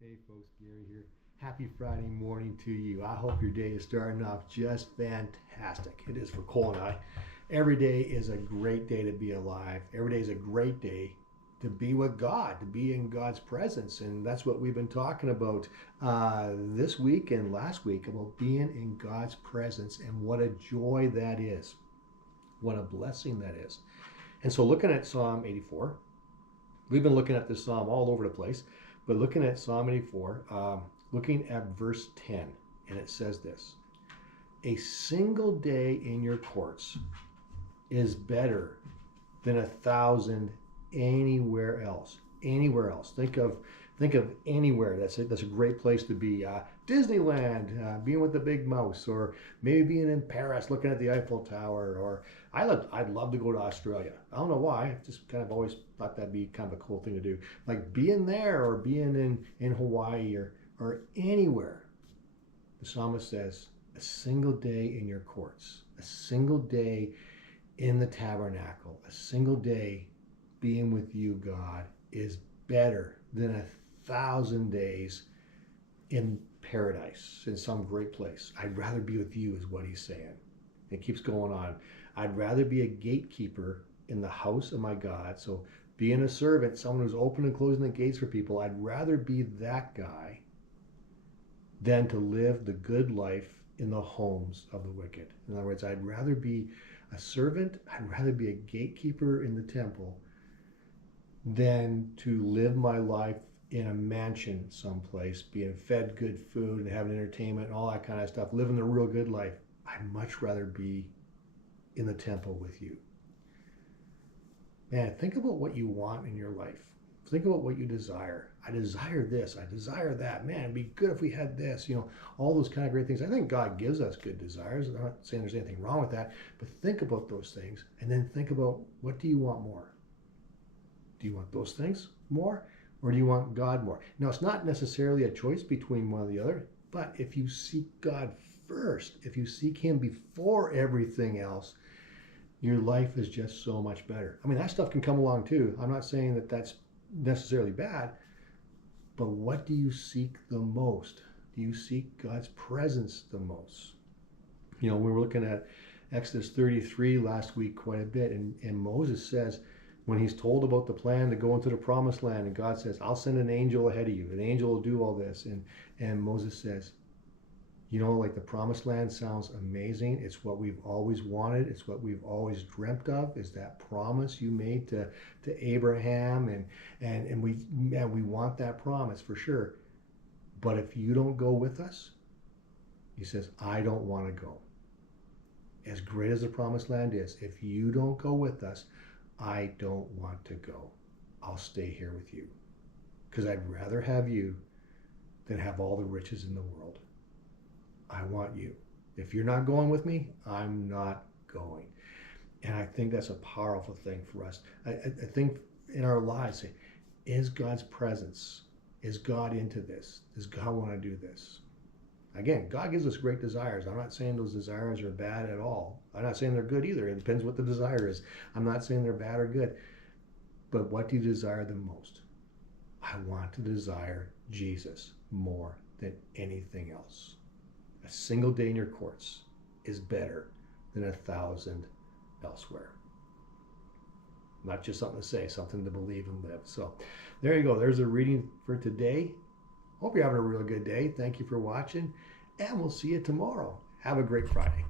Hey folks, Gary here. Happy Friday morning to you. I hope your day is starting off just fantastic. It is for Cole and I. Every day is a great day to be alive. Every day is a great day to be with God, to be in God's presence. And that's what we've been talking about this week and last week, about being in God's presence and what a joy that is. What a blessing that is. And so looking at Psalm 84, we've been looking at this psalm all over the place, but looking at Psalm 84, looking at verse 10, and it says this: a single day in your courts is better than 1,000 anywhere else. Anywhere else. Think of anywhere. That's a great place to be. Disneyland, being with the big mouse, or maybe being in Paris, looking at the Eiffel Tower. Or I'd love to go to Australia. I don't know why. I just kind of always thought that'd be kind of a cool thing to do, like being there or being in Hawaii or anywhere. The psalmist says, a single day in your courts, a single day in the tabernacle, a single day being with you, God, is better than 1,000 days in paradise, in some great place. I'd rather be with you, is what he's saying. It keeps going on. I'd rather be a gatekeeper in the house of my God. So being a servant, someone who's opening and closing the gates for people, I'd rather be that guy than to live the good life in the homes of the wicked. In other words, I'd rather be a servant, I'd rather be a gatekeeper in the temple than to live my life in a mansion someplace, being fed good food and having entertainment and all that kind of stuff, living the real good life. I'd much rather be in the temple with you. Man, think about what you want in your life. Think about what you desire. I desire this. I desire that. Man, it'd be good if we had this. All those kind of great things. I think God gives us good desires. I'm not saying there's anything wrong with that, but think about those things and then think about, what do you want more? Do you want those things more, or do you want God more? Now, it's not necessarily a choice between one or the other, but if you seek God first, if you seek Him before everything else, your life is just so much better. I mean, that stuff can come along too. I'm not saying that that's necessarily bad, but what do you seek the most? Do you seek God's presence the most? We were looking at Exodus 33 last week quite a bit, and Moses says, when he's told about the plan to go into the promised land, and God says, I'll send an angel ahead of you. An angel will do all this. And Moses says, like the promised land sounds amazing. It's what we've always wanted. It's what we've always dreamt of, is that promise you made to Abraham. And we want that promise for sure. But if you don't go with us, he says, I don't want to go. As great as the promised land is, if you don't go with us, I don't want to go. I'll stay here with you, because I'd rather have you than have all the riches in the world. I want you. If you're not going with me, I'm not going. And I think that's a powerful thing for us. I think in our lives, is God's presence, is God into this? Does God want to do this? Again, God gives us great desires. I'm not saying those desires are bad at all. I'm not saying they're good either. It depends what the desire is. I'm not saying they're bad or good. But what do you desire the most? I want to desire Jesus more than anything else. A single day in your courts is better than 1,000 elsewhere. Not just something to say, something to believe and live. So there you go. There's a reading for today. Hope you're having a really good day. Thank you for watching, and we'll see you tomorrow. Have a great Friday.